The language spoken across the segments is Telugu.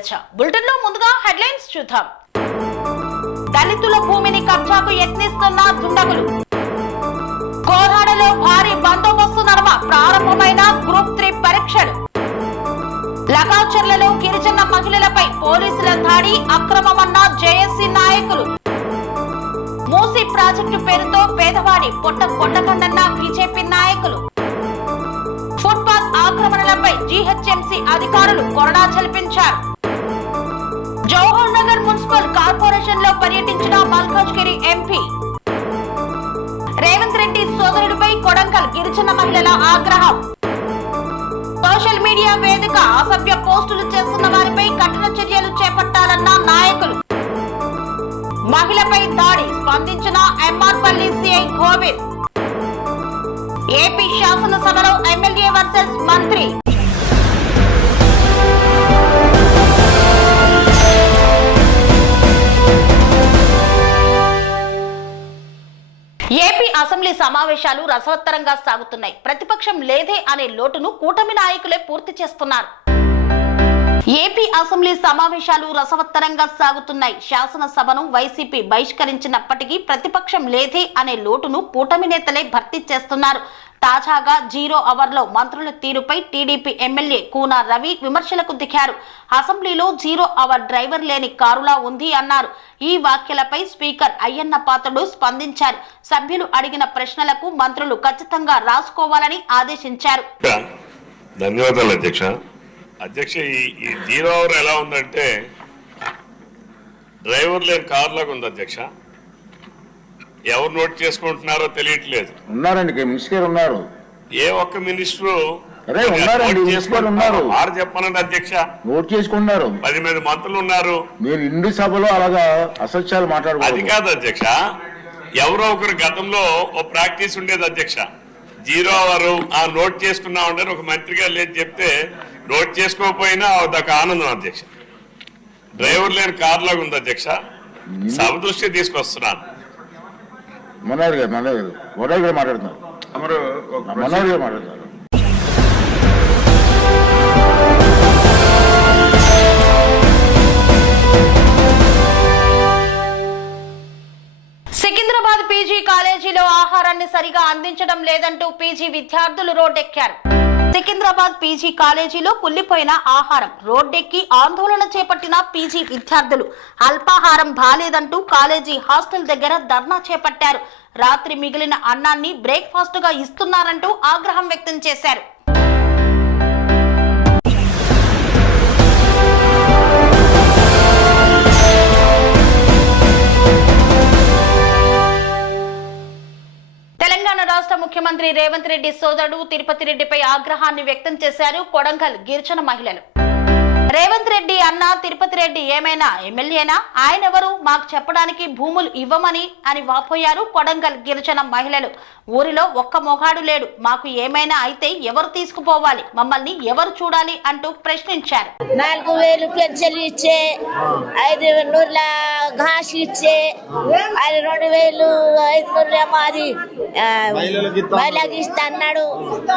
తెలియచా. బులెటిన్ లో ముందుగా హెడ్లైన్స్ చూద్దాం. దళితుల భూమిని కబ్జాకు యత్నిస్తున్న దుండగులు. కోరాడలో భారీ బందోబస్తు నడుమ ప్రారంభమైన గ్రూప్ 3 పరీక్షలు. లగాచర్లలో గిరిజన మహిళలపై పోలీసుల దాడి అక్రమమన్న జేఏసీ నాయకులు. మూసీ ప్రాజెక్టు పేరుతో పేదవాడి పొట్ట కొట్టకండన్న బీజేపీ నాయకులు. ఫుట్పాత్ ఆక్రమణలపై జీహెచ్ఎంసీ అధికారులు కొరడా జల్పించారు. జవహర్ నగర్ మున్సిపల్ కార్పొరేషన్ లో పర్యటించిన మల్కాజ్గిరి ఎంపీ. రేవంత్ రెడ్డి సోదరుడిపై కొడంగల్ గిరిజన మహిళల ఆగ్రహం. సోషల్ మీడియా వేదిక అసభ్య పోస్టులు చేస్తున్న వారిపై కఠిన చర్యలు చేపట్టాలన్న నాయకులు. మహిళపై దాడి స్పందించిన ఎంఆర్పల్లి సిఐ గోవింద్. ఏపీ శాసనసభలో ఎమ్మెల్యే వర్సెస్ మంత్రి. ఏపీ అసెంబ్లీ సమావేశాలు రసవత్తరంగా సాగుతున్నాయి. ప్రతిపక్షం లేదే అనే లోటును కూటమి నాయకులే పూర్తి చేస్తున్నారు. ఏపీ అసెంబ్లీ సమావేశాలు రసవత్తరంగా సాగుతున్నాయి. శాసనసభను వైసీపీ బహిష్కరించినప్పటికీ ప్రతిపక్షం లేదే అనే లోటును కూటమి నేతలే భర్తీ చేస్తున్నారు. తాజాగా 0 అవర్లో మంత్రుల తీరుపై టీడీపీ ఎమ్మెల్యే కూన రవి విమర్శలకు దిగారు. అసెంబ్లీలో 0 అవర్ డ్రైవర్ లేని కారులా ఉంది అన్నారు. ఈ వ్యాఖ్యలపై స్పీకర్ అయ్యన్న పాత్రుడు స్పందించారు. సభ్యులు అడిగిన ప్రశ్నలకు మంత్రులు ఖచ్చితంగా రాసుకోవాలని ఆదేశించారు. ధన్యవాదాలు అధ్యక్ష. అధ్యక్ష, ఈ 0 అవర్ ఎలా ఉందంటే డ్రైవర్ లేని కార్ లాగా ఉంది అధ్యక్ష. ఎవరు నోట్ చేసుకుంటున్నారో తెలియట్లేదు. ఉన్నారండి, మినిస్టర్ ఉన్నారు. ఏ ఒక్క మినిస్టరు ఉన్నారు చెప్పనండి అధ్యక్ష. నోట్ చేసుకున్నారు. 10 మంది మంత్రులు ఉన్నారు. మీరు ఇండి సభలో అలాగా అసత్యాలు మాట్లాడు. అది కాదు అధ్యక్ష, ఎవరో ఒకరు గతంలో ఓ ప్రాక్టీస్ ఉండేది అధ్యక్ష. 0 అవర్ ఆ నోట్ చేసుకున్నామంటే ఒక మంత్రి గారు లేదు చెప్తే నోట్ చేసుకోకపోయినా అదొక ఆనందం అధ్యక్ష. డ్రైవర్ లేని కార్ లాగా ఉంది అధ్యక్ష. సభ దృష్టి తీసుకొస్తున్నాను. మనోహర్ గారు మాట్లాడుతున్నారు. మనోహర్ గారు మాట్లాడుతున్నారు. సికింద్రాబాద్ పీజీ కాలేజీలో ఆహారాన్ని సరిగా అందించడం లేదంటూ పీజీ విద్యార్థులు రోడ్డెక్కారు. సికింద్రాబాద్ పీజీ కాలేజీలో కుళ్లిపోయిన ఆహారం రోడ్డెక్కి ఆందోళన చేపట్టిన పీజీ విద్యార్థులు అల్పాహారం బాలేదంటూ కాలేజీ హాస్టల్ దగ్గర ధర్నా చేపట్టారు. రాత్రి మిగిలిన అన్నాన్ని బ్రేక్ఫాస్ట్ గా ఇస్తున్నారంటూ ఆగ్రహం వ్యక్తం చేశారు. తెలంగాణ రాష్ట్ర ముఖ్యమంత్రి రేవంత్ రెడ్డి సోదరుడు తిరుపతి రెడ్డిపై ఆగ్రహాన్ని వ్యక్తం చేశారు కొడంగల్ గిరిజన మహిళలు. రేవంత్ రెడ్డి అన్న తిరుపతి రెడ్డి ఏమైనా ఎమ్మెల్యేనా? ఆయనెవరు మాకు చెప్పడానికి భూములు ఇవ్వమని అని వాపోయారు కొడంగల్ గిరిజన మహిళలు. ఊరిలో ఒక్క మొగాడు లేడు, మాకు ఏమైనా అయితే ఎవరు తీసుకుపోవాలి, మమ్మల్ని ఎవరు చూడాలి అంటూ ప్రశ్నించారు. 4000 పెన్షన్లు ఇచ్చే, 500 ఘాస్ ఇచ్చే, 2500 మాది మహిళకి ఇస్తా అన్నాడు.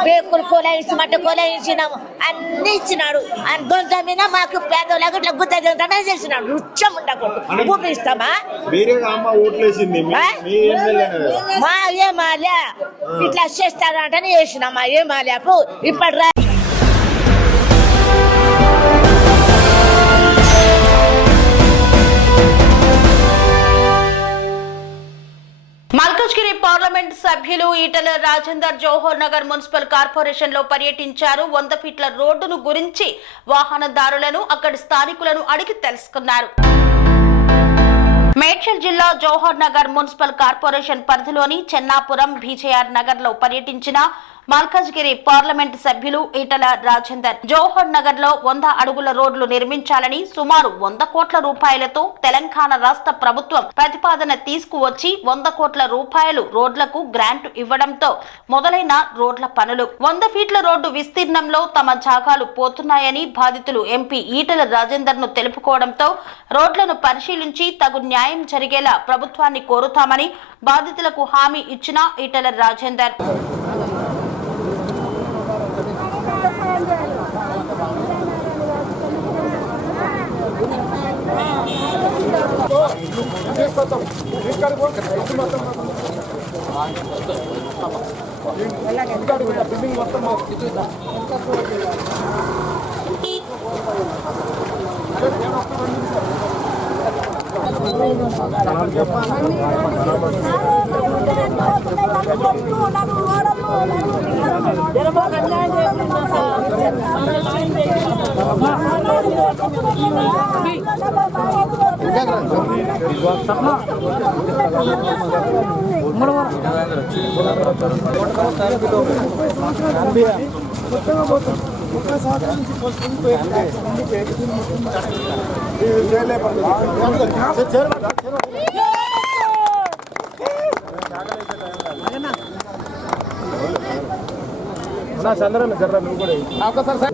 బేకులు కొలాయించమంటే కొలాయించినాము, అన్ని ఇచ్చినాడు. అని గొంత మీద మాకు పేదోళ్ళకి ఇట్లా గుర్త చేసినాడు. రుచ్చం ఉండకూడదు. భూమి ఇస్తామా? మా ఏమాలే ఇట్లా చేస్తారంటే వేసినామా ఏమాలేపు ఇప్పటి మల్కాజ్గిరి పార్లమెంట్ సభ్యులు ఈటల రాజేందర్ జవహర్ నగర్ మున్సిపల్ కార్పొరేషన్ లో పర్యటించారు. 100 ఫీట్ల రోడ్డును గురించి వాహనదారులను అక్కడి స్థానికులను అడిగి తెలుసుకున్నారు. మేడ్చల్ జిల్లా జవహర్ నగర్ మున్సిపల్ కార్పొరేషన్ పరిధిలోని చెన్నాపురం బీజేఆర్ నగర్ లో పర్యటించిన మల్కాజ్గిరి పార్లమెంట్ సభ్యులు ఈటల రాజేందర్ జవహర్ నగర్ లో 100 అడుగుల రోడ్లు నిర్మించాలని సుమారు 100 కోట్ల రూపాయలతో తెలంగాణ రాష్ట్ర ప్రభుత్వం ప్రతిపాదన తీసుకువచ్చి 100 కోట్ల రూపాయలు రోడ్లకు గ్రాంట్ ఇవ్వడంతో మొదలైన రోడ్ల పనులు 100 ఫీట్ల రోడ్డు విస్తీర్ణంలో తమ జాగాలు పోతున్నాయని బాధితులు ఎంపీ ఈటల రాజేందర్ ను తెలుపుకోవడంతో రోడ్లను పరిశీలించి తగు న్యాయం జరిగేలా ప్రభుత్వాన్ని కోరుతామని బాధితులకు హామీ ఇచ్చిన ఈటల రాజేందర్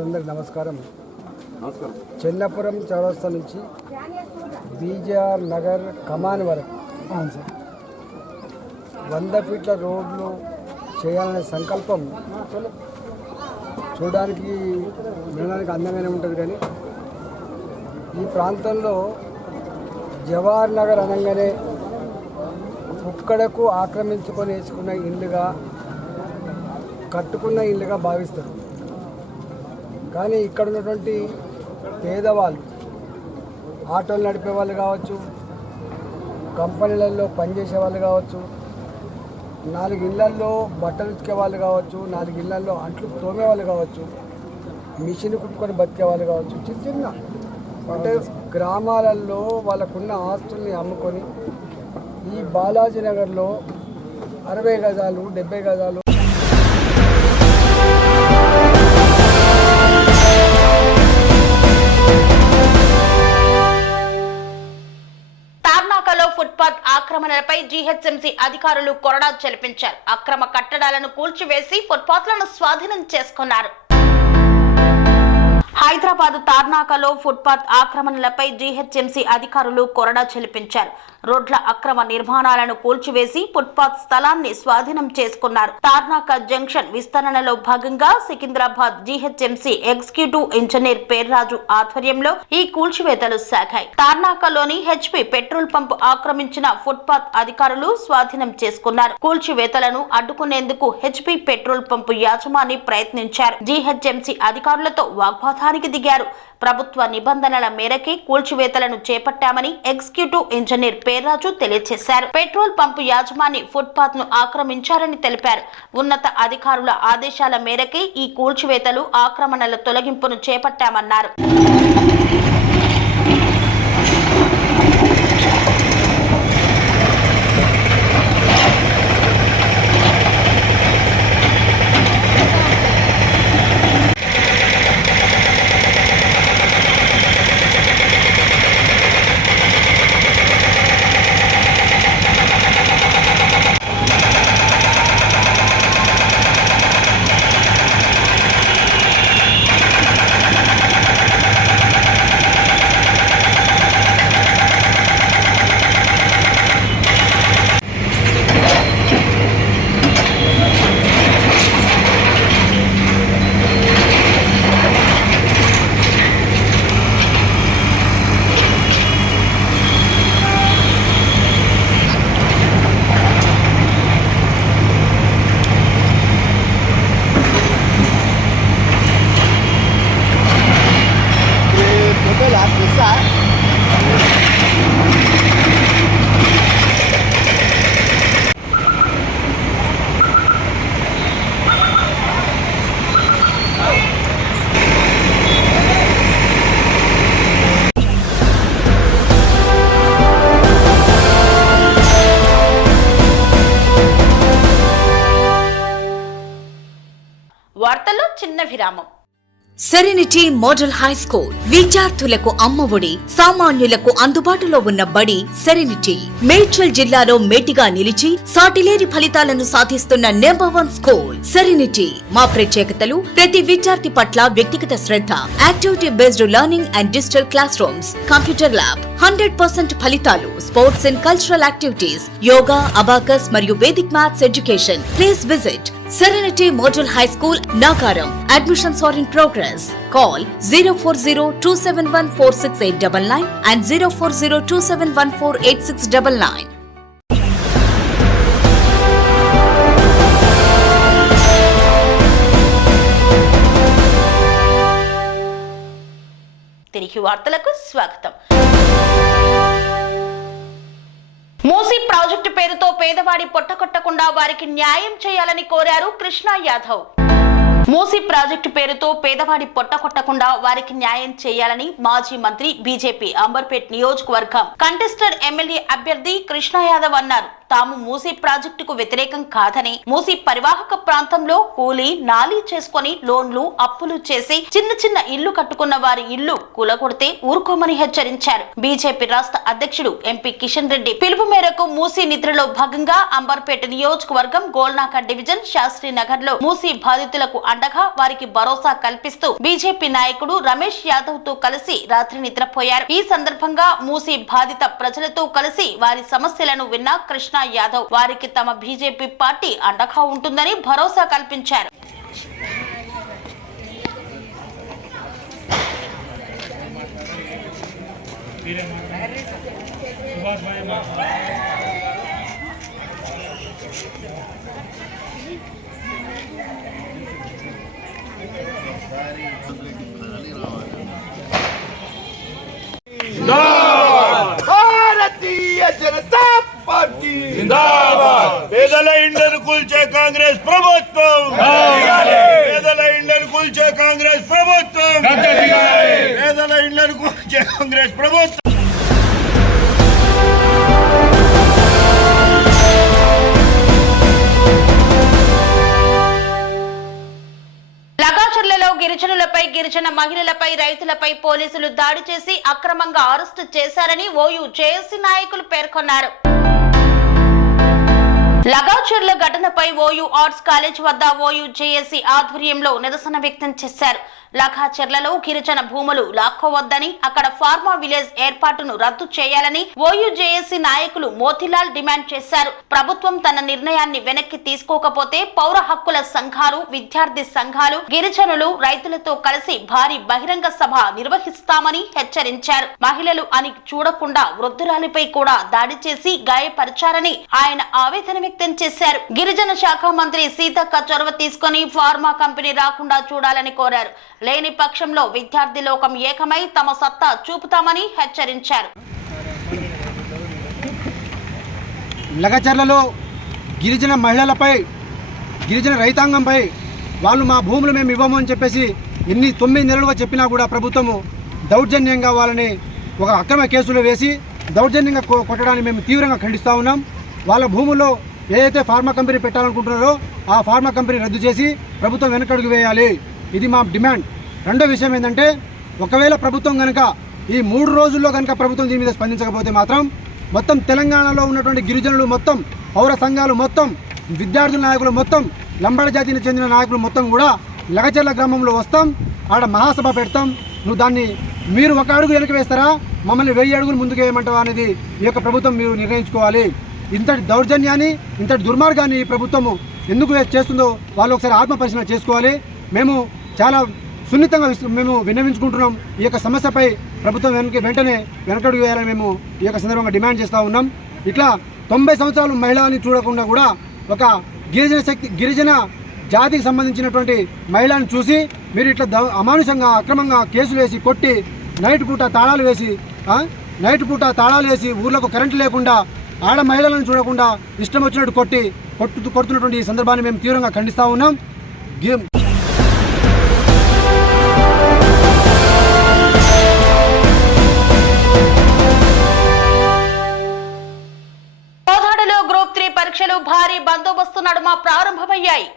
అందరికి నమస్కారం. చెన్నపురం చౌరస్తా నుంచి బీజేఆర్ నగర్ కమాన్ వరకు 100 ఫీట్ల రోడ్లు చేయాలనే సంకల్పం చూడడానికి వినడానికి అందంగానే ఉంటుంది, కానీ ఈ ప్రాంతంలో జవహర్ నగర్ అనగానే కుక్కడకు ఆక్రమించుకొని వేసుకున్న ఇల్లుగా, కట్టుకున్న ఇల్లుగా భావిస్తారు. కానీ ఇక్కడ ఉన్నటువంటి పేదవాళ్ళు, ఆటోలు నడిపే వాళ్ళు కావచ్చు, కంపెనీలలో పనిచేసే వాళ్ళు కావచ్చు, 4 ఇళ్లల్లో బట్టలు ఉతికే వాళ్ళు కావచ్చు, 4 ఇళ్లల్లో అంట్లు తోమే వాళ్ళు కావచ్చు, మిషన్ కుట్టుకొని బతికే వాళ్ళు కావచ్చు, చిన్న చిన్న అంటే గ్రామాలలో వాళ్ళకున్న ఆస్తుల్ని అమ్ముకొని ఈ బాలాజీ నగర్లో 60 గజాలు 70 గజాలు ఫుట్పాత్ ఆక్రమణలపై జీహెచ్ఎంసీ అధికారులు కొరడా జలిపించారు. అక్రమ కట్టడాలను కూల్చివేసి ఫుట్పాత్లను స్వాధీనం చేసుకున్నారు. హైదరాబాద్ తార్నాకలో ఫుట్పాత్ ఆక్రమణలపై జీహెచ్ఎంసీ అధికారులు కొరడా చెలిపించారు. రోడ్ల అక్రమ నిర్మాణాలను కూల్చివేసి ఫుట్పాత్ స్థలాన్ని స్వాధీనం చేసుకున్నారు. తార్నాక జంక్షన్ విస్తరణలో భాగంగా Secunderabad GHMC executive engineer Perraju ఆధ్వర్యంలో ఈ కూల్చివేతలు సాగాయి. తార్నాకలోని హెచ్పీ పెట్రోల్ పంప్ ఆక్రమించిన ఫుట్పాత్ అధికారులు స్వాధీనం చేసుకున్నారు. కూల్చివేతలను అడ్డుకునేందుకు హెచ్పీ పెట్రోల్ పంప్ యాజమాని ప్రయత్నించారు. జీహెచ్ఎంసీ అధికారులతో వాగ్వాదానికి దిగారు. ప్రభుత్వ నిబంధనల మేరకే కూల్చివేతలను చేపట్టామని ఎగ్జిక్యూటివ్ ఇంజనీర్ పేర్రాజు తెలియజేశారు. పెట్రోల్ పంపు యాజమాని ఫుట్పాత్ ను ఆక్రమించారని తెలిపారు. ఉన్నత అధికారుల ఆదేశాల మేరకే ఈ కూల్చివేతలు, ఆక్రమణల తొలగింపును చేపట్టామన్నారు. వార్తల్లో చిన్న విరామం. సెరెనిటీ మోడల్ హై స్కూల్ విద్యార్థులకు అమ్మఒడి, సామాన్యులకు అందుబాటులో ఉన్న బడి సెరెనిటీ. మేడ్చల్ జిల్లాలో మేటిగా నిలిచి సాటిలేని ఫలితాలను సాధిస్తున్న #1 స్కూల్ సెరెనిటీ. మా ప్రత్యేకతలు ప్రతి విద్యార్థి పట్ల వ్యక్తిగత శ్రద్ధ, activity based learning and digital class rooms, computer lab, 100% ఫలితాలు, sports and cultural activities, yoga, abacus మరియు Vedic maths education. Please visit Serenity Model High School, Nagaram. Admissions are in progress. Call 040-271-46899 and 040-271-48699. తిరిగి వార్తలకు స్వాగతం. మూసీ ప్రాజెక్టు పేరుతో పేదవాడి పొట్టకొట్టకుండా వారికి న్యాయం చేయాలని కోరారు కృష్ణా యాదవ్. మూసీ ప్రాజెక్టు పేరుతో పేదవాడి పొట్టకొట్టకుండా వారికి న్యాయం చేయాలని మాజీ మంత్రి బీజేపీ అంబర్పేట్ నియోజకవర్గం కంటెస్టెడ్ ఎమ్మెల్యే అభ్యర్థి కృష్ణా యాదవ్ అన్నారు. తాము మూసీ ప్రాజెక్టుకు వ్యతిరేకం కాదని, మూసీ పరివాహక ప్రాంతంలో కూలీ నాలీ చేసుకుని లోన్లు అప్పులు చేసి చిన్న చిన్న ఇల్లు కట్టుకున్న వారి ఇల్లు కూలగొడితే ఊరుకోమని హెచ్చరించారు. బీజేపీ రాష్ట్ర అధ్యక్షుడు ఎంపీ కిషన్ రెడ్డి పిలుపు మేరకు మూసీ నిద్రలో భాగంగా అంబర్పేట నియోజకవర్గం గోల్నాక డివిజన్ శాస్త్రీనగర్ లో మూసీ బాధితులకు అండగా వారికి భరోసా కల్పిస్తూ బీజేపీ నాయకుడు రమేష్ యాదవ్ తో కలిసి రాత్రి నిద్రపోయారు. ఈ సందర్భంగా మూసీ బాధిత ప్రజలతో కలిసి వారి సమస్యలను విన్న కృష్ణ యాదవ్ వారికి తమ బీజేపీ పార్టీ అండగా ఉంటుందని భరోసా కల్పించారు. భారతీయ జనతా పార్టీ జిందాబాద్. పేదల ఇండ్లను కూల్చే కాంగ్రెస్ ప్రభుత్వం, పేదల ఇండ్లను కూల్చే కాంగ్రెస్ ప్రభుత్వం, పేదల ఇండ్లను కూల్చే కాంగ్రెస్ ప్రభుత్వం. లగాచర్లలో గిరిజనులపై, గిరిజన మహిళలపై, రైతులపై పోలీసులు దాడి చేసి అక్రమంగా అరెస్టు చేశారని ఓయూ జేఏసీ నాయకులు పేర్కొన్నారు. లగాచర్ల ఘటనపై ఓయూ ఆర్ట్స్ కాలేజ్ వద్ద ఓయూ జేఏసీ ఆధ్వర్యంలో నిరసన వ్యక్తం చేశారు. లగాచర్లలో గిరిజన భూములు లాక్కోవద్దని, అక్కడ ఫార్మా విలేజ్ ఏర్పాటును రద్దు చేయాలని ఓయూ జేఏసీ నాయకులు మోతిలాల్ డిమాండ్ చేశారు. ప్రభుత్వం తన నిర్ణయాన్ని వెనక్కి తీసుకోకపోతే పౌర హక్కుల సంఘాలు, విద్యార్థి సంఘాలు, గిరిజనులు, రైతులతో కలిసి భారీ బహిరంగ సభ నిర్వహిస్తామని హెచ్చరించారు. మహిళలు అని చూడకుండా వృద్ధురాలిపై కూడా దాడి చేసి గాయపరిచారని ఆయన ఆవేదన వ్యక్తం చేశారు. గిరిజన శాఖ మంత్రి సీతక్క చొరవ తీసుకుని ఫార్మా కంపెనీ రాకుండా చూడాలని కోరారు. లేని పక్షంలో విద్యార్థి లోకం ఏకమై తమ సత్తా చూపుతామని హెచ్చరించారు. లగచర్లలో గిరిజన మహిళలపై, గిరిజన రైతాంగంపై వాళ్ళు మా భూములు మేము ఇవ్వము అని చెప్పేసి 9 నెలలుగా చెప్పినా కూడా ప్రభుత్వము దౌర్జన్యంగా వాళ్ళని ఒక అక్రమ కేసులు వేసి దౌర్జన్యంగా కొట్టడాన్ని మేము తీవ్రంగా ఖండిస్తూ ఉన్నాం. వాళ్ళ భూముల్లో ఏదైతే ఫార్మా కంపెనీ పెట్టాలనుకుంటున్నారో ఆ ఫార్మా కంపెనీ రద్దు చేసి ప్రభుత్వం వెనకడుగు వేయాలి. ఇది మా డిమాండ్. రెండో విషయం ఏంటంటే, ఒకవేళ ప్రభుత్వం కనుక ఈ 3 రోజుల్లో కనుక ప్రభుత్వం దీని మీద స్పందించకపోతే మాత్రం మొత్తం తెలంగాణలో ఉన్నటువంటి గిరిజనులు మొత్తం, పౌర సంఘాలు మొత్తం, విద్యార్థుల నాయకులు మొత్తం, లంబాడ జాతికి చెందిన నాయకులు మొత్తం కూడా లగచర్ల గ్రామంలో వస్తాం. ఆడ మహాసభ పెడతాం. మీరు 1 అడుగు వెనక వేస్తారా, మమ్మల్ని 1000 అడుగులు ముందుకు వేయమంటావా అనేది ఈ యొక్క ప్రభుత్వం మీరు నిర్ణయించుకోవాలి. ఇంతటి దౌర్జన్యాన్ని, ఇంతటి దుర్మార్గాన్ని ఈ ప్రభుత్వము ఎందుకు చేస్తుందో వాళ్ళు ఒకసారి ఆత్మపరిశీలన చేసుకోవాలి. మేము చాలా సున్నితంగా మేము విన్నవించుకుంటున్నాం. ఈ యొక్క సమస్యపై ప్రభుత్వం వెంటనే వెనకడుగు వేయాలని మేము ఈ యొక్క సందర్భంగా డిమాండ్ చేస్తూ ఉన్నాం. ఇట్లా 90 సంవత్సరాలు మహిళని చూడకుండా కూడా ఒక గిరిజన జాతికి సంబంధించినటువంటి మహిళని చూసి మీరు ఇట్లా అమానుషంగా, అక్రమంగా కేసులు వేసి కొట్టి నైట్ పూట తాళాలు వేసి ఊర్లకు కరెంటు లేకుండా ఆడ మహిళలను చూడకుండా ఇష్టం వచ్చినట్టు కొడుతున్నటువంటి ఈ సందర్భాన్ని మేము తీవ్రంగా ఖండిస్తూ ఉన్నాం. కోదాడలో గ్రూప్ 3 పరీక్షలు భారీ బందోబస్తు నడుమ ప్రారంభమయ్యాయి.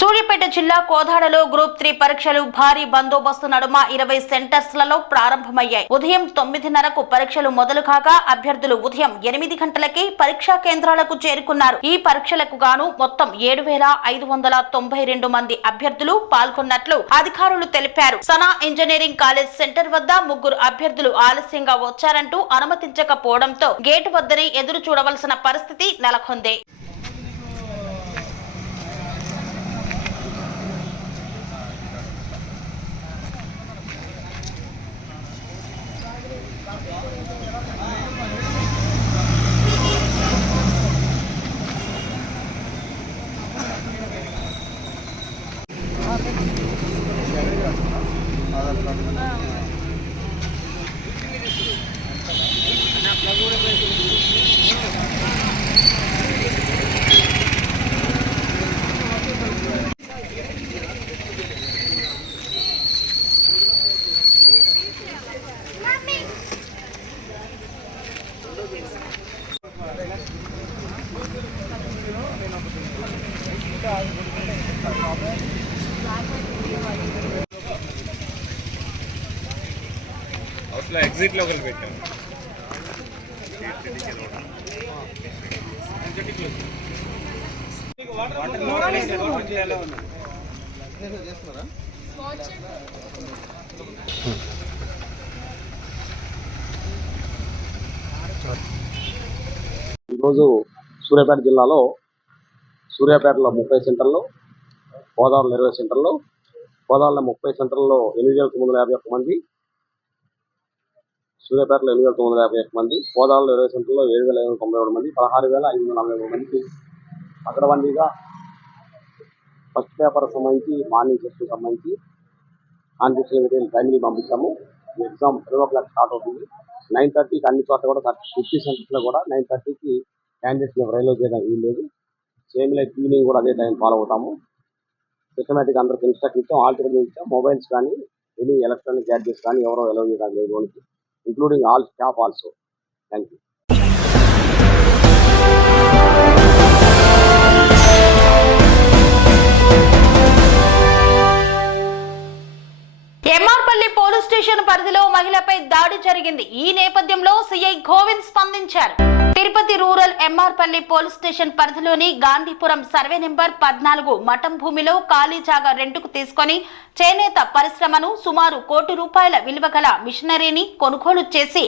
సూర్యాపేట జిల్లా కోదాడలో గ్రూప్ 3 పరీక్షలు భారీ బందోబస్తు నడుమ 20 సెంటర్స్లలో ప్రారంభమయ్యాయి. ఉదయం 9:30కు పరీక్షలు మొదలు కాగా అభ్యర్థులు ఉదయం 8 గంటలకి పరీక్షా కేంద్రాలకు చేరుకున్నారు. ఈ పరీక్షలకు గాను మొత్తం 7,592 మంది అభ్యర్థులు పాల్గొన్నట్లు అధికారులు తెలిపారు. సనా ఇంజనీరింగ్ కాలేజ్ సెంటర్ వద్ద 3 అభ్యర్థులు ఆలస్యంగా వచ్చారంటూ అనుమతించకపోవడంతో గేటు వద్దనే ఎదురు చూడవలసిన పరిస్థితి నెలకొంది. ఎగ్జిట్ లో ఒకరు పెట్టాను. ఈరోజు సూర్యాపేట జిల్లాలో సూర్యాపేటలో 30 సెంటర్లు, గోదావరిలో 20 సెంటర్లు, గోదావరిలో 30 సెంటర్లలో 8,951 మంది, సూర్యాపేటలో 8,951 మంది, గోదావరిలో 20 సెంటర్లో 7,592 మంది, 16,543 మందికి అగ్రవండిగా ఫస్ట్ పేపర్ సంబంధించి మార్నింగ్ సెషన్ సంబంధించి కాన్ఫిడెన్షియల్ టైంలీ పంపించాము. ఈ ఎగ్జామ్ 12 o'clock స్టార్ట్ అవుతుంది. 9:30కి అన్ని చోట్ల కూడా 50 సెంటర్స్లో కూడా 9:30కి క్యాండిడేట్స్ని రైల్లో చేయడం వీలు లేదు. సేమ్ లైక్ ఈవినింగ్ కూడా అదే టైం ఫాలో అవుతాము. సిస్టమేటిక్ అందరికి ఇన్స్ట్రక్షన్ ఇచ్చాం. ఆల్టర్నేటివ్ ఇచ్చాం. మొబైల్స్ కానీ ఎనీ ఎలక్ట్రానిక్ గ్యాడ్జెట్స్ కానీ ఎవరో ఎలవ్ చేయడం లేదు, including all staff also. Thank you. MR Palli police station పరిధిలో మహిళపై దాడి జరిగింది. ఈ నేపథ్యంలో సిఐ గోవింద్ స్పందించారు. Tirupati rural MR Palli police station పరిధిలోని గాంధీపురం సర్వే నెంబర్ 14 మఠం భూమిలో ఖాళీ జాగా రెంటుకు తీసుకొని చేనేత పరిశ్రమను సుమారు ₹1 కోటి విలువ గల మిషనరీని కొనుగోలు చేసి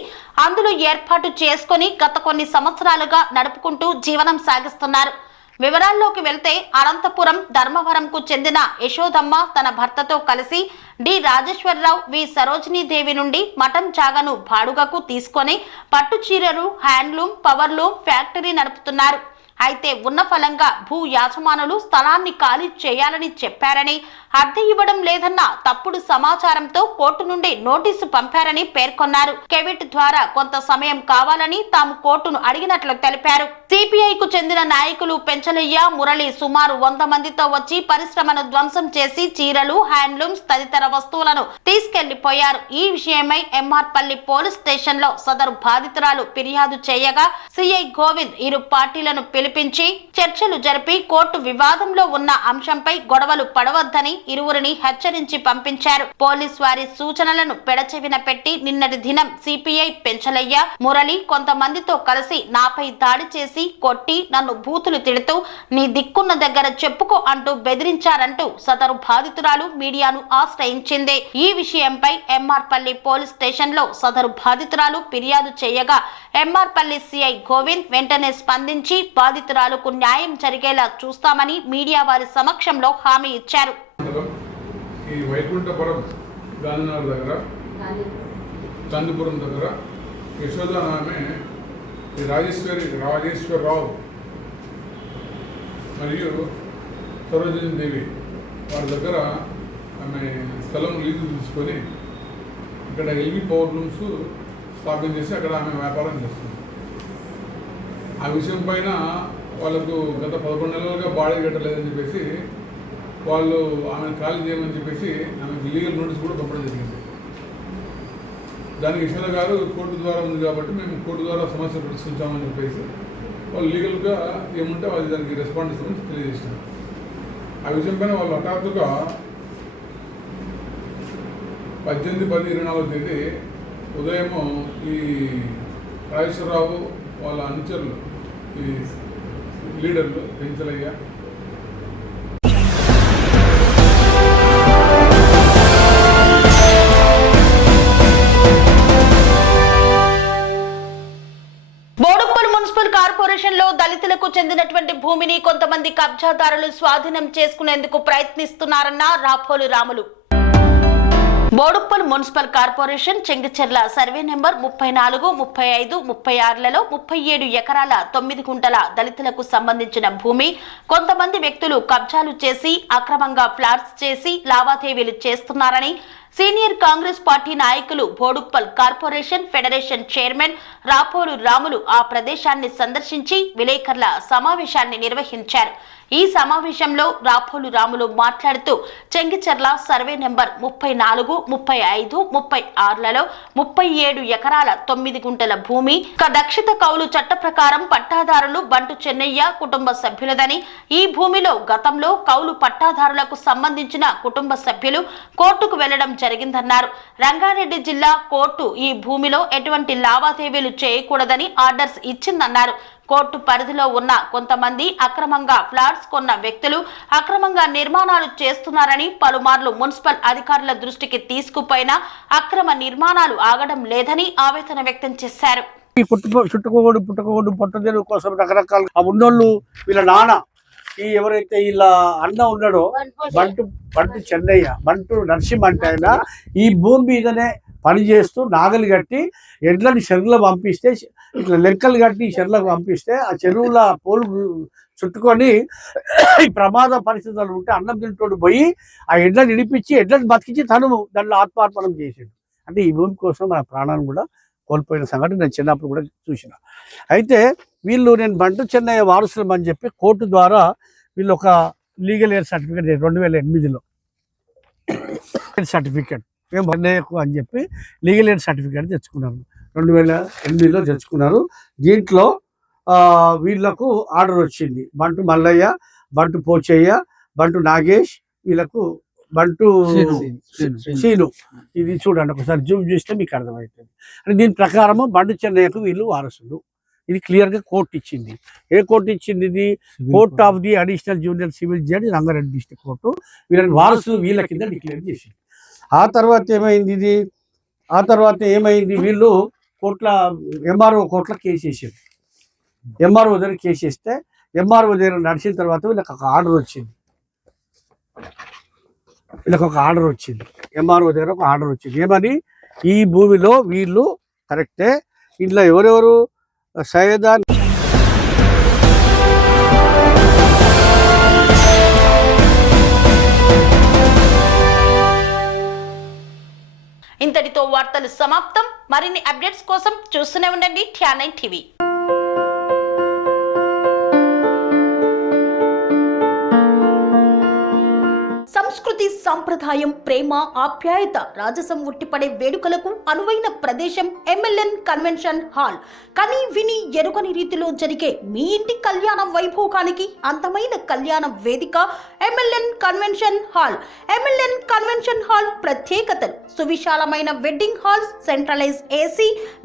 అందులో ఏర్పాటు చేసుకుని గత కొన్ని సంవత్సరాలుగా నడుపుకుంటూ జీవనం సాగిస్తున్నారు. వివరాల్లోకి వెళ్తే అనంతపురం ధర్మవరంకు చెందిన యశోదమ్మ తన భర్తతో కలిసి డి రాజేశ్వరరావు, వి సరోజినీదేవి నుండి మఠం జాగను బాడుగకు తీసుకొని పట్టు చీరలు, హ్యాండ్లూమ్, పవర్లూమ్ ఫ్యాక్టరీ నడుపుతున్నారు. అయితే ఉన్న ఫలంగా భూ యాజమానులు స్థలాన్ని ఖాళీ చేయాలని చెప్పారని, అద్దె ఇవ్వడం లేదన్న తప్పుడు సమాచారంతో కోర్టు నుండి నోటీసు పంపారని పేర్కొన్నారు. కెవిట్ ద్వారా కొంత సమయం కావాలని తాము కోర్టును అడిగినట్లు తెలిపారు. సిపిఐకు చెందిన నాయకులు పెంచలయ్య, మురళి సుమారు 100 మందితో వచ్చి పరిశ్రమను ధ్వంసం చేసి చీరలు, హ్యాండ్లూమ్స్ తదితర వస్తువులను తీసుకెళ్లిపోయారు. ఈ విషయమై ఎంఆర్పల్లి పోలీస్ స్టేషన్ లో సదరు బాధితురాలు ఫిర్యాదు చేయగా సిఐ గోవింద్ ఇరు పార్టీలను పిలిపించి చర్చలు జరిపి కోర్టు వివాదంలో ఉన్న అంశంపై గొడవలు పడవద్దని ఇరువురిని హెచ్చరించి పంపించారు. పోలీస్ వారి సూచనలను పెడచెవిన పెట్టి నిన్నటి దినం సిపిఐ పెంచలయ్య, మురళి కొంతమందితో కలిసి నాపై దాడి చేసి కొట్టి నన్ను బూతులు తిడుతూ నీ దిక్కున్న దగ్గర చెప్పుకో అంటూ బెదిరించారంటూ సదరు బాధితురాలు మీడియాను ఆశ్రయించింది. ఈ విషయంపై ఎంఆర్పల్లి పోలీస్ స్టేషన్ లో సదరు బాధితురాలు ఫిర్యాదు చేయగా ఎంఆర్పల్లి సిఐ గోవింద్ వెంటనే స్పందించి బాధితురాలకు న్యాయం జరిగేలా చూస్తామని మీడియా వారి సమక్షంలో హామీ ఇచ్చారు. ఈ వైకుంఠపురం గాంధీనగర్ దగ్గర, చందుపురం దగ్గర యశోద ఆమె రాజేశ్వరరావు మరియు సరోజినీదేవి వారి దగ్గర ఆమె స్థలం లీజు తీసుకొని ఇక్కడ ఎల్బీ పవర్ లూమ్స్ స్థాపన చేసి అక్కడ ఆమె వ్యాపారం చేస్తుంది. ఆ విషయం పైన వాళ్ళకు గత 11 నెలలుగా బాడీ కట్టలేదని చెప్పేసి వాళ్ళు ఆమెను ఖాళీ చేయమని చెప్పేసి ఆమెకు లీగల్ నోటీస్ కూడా పంపడం జరిగింది. దానికి యశోద గారు కోర్టు ద్వారా ఉంది కాబట్టి మేము కోర్టు ద్వారా సమస్య పరిష్కరించామని చెప్పేసి వాళ్ళు లీగల్గా ఏముంటే వాళ్ళు దానికి రెస్పాండ్ ఇస్తామని తెలియజేసినారు. ఆ విషయం పైన వాళ్ళు హఠాత్తుగా 18/10/24 ఉదయము ఈ రాజేశ్వరరావు వాళ్ళ అనుచరులు, ఈ లీడర్లు పెంచలయ్య, బోడుప్పల్ మున్సిపల్ కార్పొరేషన్ లో దళితులకు చెందినటువంటి భూమిని కొంతమంది కబ్జాదారులు స్వాధీనం చేసుకునేందుకు ప్రయత్నిస్తున్నారన్న Rapolu Ramulu. Boduppal municipal corporation Chengicherla survey number 34, 35, 36లలో 37 ఎకరాల 9 గుంటల దళితులకు సంబంధించిన భూమి కొంతమంది వ్యక్తులు కబ్జాలు చేసి అక్రమంగా ఫ్లాట్స్ చేసి లావాదేవీలు చేస్తున్నారని సీనియర్ కాంగ్రెస్ పార్టీ నాయకులు Boduppal corporation federation chairman Rapolu Ramulu ఆ ప్రదేశాన్ని సందర్శించి విలేకరుల సమావేశాన్ని నిర్వహించారు. ఈ సమావేశంలో రాపోలు రాములు మాట్లాడుతూ చెంగిచెర్ల సర్వే నెంబర్ 34, 35, 36లలో 37 ఎకరాల 9 గుంటల భూమి దక్షిత కౌలు చట్ట ప్రకారం పట్టాదారులు బంటు చెన్నయ్య కుటుంబ సభ్యులదని, ఈ భూమిలో గతంలో కౌలు పట్టాదారులకు సంబంధించిన కుటుంబ సభ్యులు కోర్టుకు వెళ్లడం జరిగిందన్నారు. రంగారెడ్డి జిల్లా కోర్టు ఈ భూమిలో ఎటువంటి లావాదేవీలు చేయకూడదని ఆర్డర్స్ ఇచ్చిందన్నారు. కోర్టు పరిధిలో ఉన్న కొంతమంది అక్రమంగా ఫ్లాట్స్ కొన్న వ్యక్తులు అక్రమంగా నిర్మాణాలు చేస్తున్నారని పలుమార్లు మున్సిపల్ అధికారుల దృష్టికి తీసుకుపోయినా అక్రమ నిర్మాణాలు ఆగడం లేదని ఆవేదన వ్యక్తం చేశారు. ఈ పుట్టుకోడు పొట్టదేరు కోసం రకరకాల ఉన్నోళ్ళు వీళ్ళ నాన్న ఈ ఎవరైతే వీళ్ళ అన్న ఉన్నాడో బంటు చెన్నయ్య, బంటు నరసింహ అంటే ఆయన ఈ భూమి మీదనే పని చేస్తూ నాగలి కట్టి ఎడ్లని చెరువులో పంపిస్తే, ఇట్లా లెక్కలు కట్టి చెరువులకు పంపిస్తే ఆ చెరువుల పోలు చుట్టుకొని ఈ ప్రమాద పరిస్థితులు ఉంటే అన్నం తింటోడు పోయి ఆ ఎడ్లను విడిపించి ఎడ్లను బతికించి తను దాంట్లో ఆత్మార్పణం చేసాడు. అంటే ఈ భూమి కోసం మన ప్రాణాన్ని కూడా కోల్పోయిన సంఘటన నేను చిన్నప్పుడు కూడా చూసిన. అయితే వీళ్ళు నేను బంటు చెన్నయ్య వారసులం అని చెప్పి కోర్టు ద్వారా వీళ్ళు ఒక లీగల్ ఎయిర్ సర్టిఫికేట్ 2008లో సర్టిఫికేట్ మేము చెన్నయ్యకు అని చెప్పి లీగల్ ఎయిడ్ సర్టిఫికేట్ తెచ్చుకున్నారు. 2008లో తెచ్చుకున్నారు. దీంట్లో వీళ్ళకు ఆర్డర్ వచ్చింది. బంటు మల్లయ్య, బంటు పోచయ్య, బంటు నాగేష్, వీళ్ళకు బంటు సీను. ఇది చూడండి, ఒకసారి జూమ్ చేస్తే మీకు అర్థమవుతుంది. అంటే దీని ప్రకారము బంటు చెన్నయ్యకు వీళ్ళు వారసులు. ఇది క్లియర్గా కోర్టు ఇచ్చింది. ఏ కోర్టు ఇచ్చింది? ఇది court of the additional junior civil judge Rangareddy district court వీళ్ళని వారసులు వీళ్ళ కింద డిక్లేర్ చేసింది. ఆ తర్వాత ఏమైంది వీళ్ళు కోర్టుల ఎంఆర్ఓ కోర్టులో కేసు వేసారు. ఎంఆర్ఓ దగ్గర కేసు వేస్తే ఎంఆర్ఓ దగ్గర నడిచిన తర్వాత వీళ్ళకి ఒక ఆర్డర్ వచ్చింది. ఎంఆర్ఓ దగ్గర ఒక ఆర్డర్ వచ్చింది. ఏమని? ఈ భూమిలో వీళ్ళు కరెక్టే, ఇంట్లో ఎవరెవరు సయ్యదా ఇంతటితో వార్తలు సమాప్తం. మరిన్ని అప్డేట్స్ కోసం చూస్తూనే ఉండండి TR9 టీవీ. సంస్కృతి, సంప్రదాయం, ప్రేమ, ఆప్యాయత, రాజసం ఉట్టిపడే వేడుకలకు అనువైన ప్రదేశం MLN కన్వెన్షన్ హాల్. కని విని ఎరుగని రీతిలో జరిగే మీ ఇంటి కళ్యాణ వైభోగానికి అందమైన కళ్యాణ వేదిక MLN convention hall. MLN convention hall ప్రత్యేకతలు: సువిశాలమైన wedding halls, centralise AC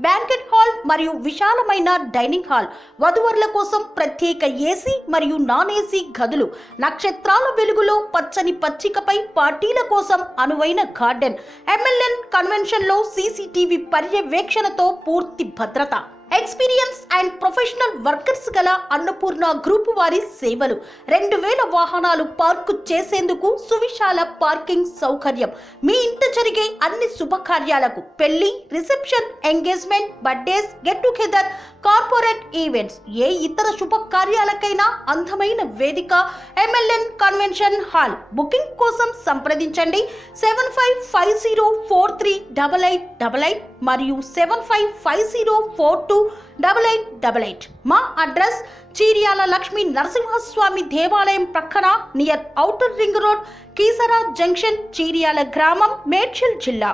banquet hall మరియు విశాలమైన డైనింగ్ హాల్, వధువరుల కోసం ప్రత్యేక AC మరియు నాన్ AC గదులు, నక్షత్రాల వెలుగులో పచ్చని పచ్చికపై పార్టీల కోసం అనువైన గార్డెన్. MLN కన్వెన్షన్ లో CCTV పర్యవేక్షణతో పూర్తి భద్రత. ఎక్స్పీరియన్స్ అండ్ ప్రొఫెషనల్ వర్కర్స్ గల అన్నపూర్ణ గ్రూప్ వారి సేవలు. 2000 వాహనాలు పార్కు చేసేందుకు సువిశాల పార్కింగ్ సౌకర్యం. మీ ఇంట జరిగే అన్ని శుభకార్యాలకు, పెళ్లి, reception, engagement, birthdays, get together, corporate events, ఏ ఇతర శుభకార్యాలకైనా అందమైన వేదిక MLN కన్వెన్షన్ హాల్. బుకింగ్ కోసం సంప్రదించండి 7550438888 మరియు 7550428888. మా అడ్రస్ చీర్యాల లక్ష్మీ నరసింహస్వామి దేవాలయం ప్రక్కన, near outer ring road, Keesara junction, Cheeryal గ్రామం, మేడ్చల్ జిల్లా.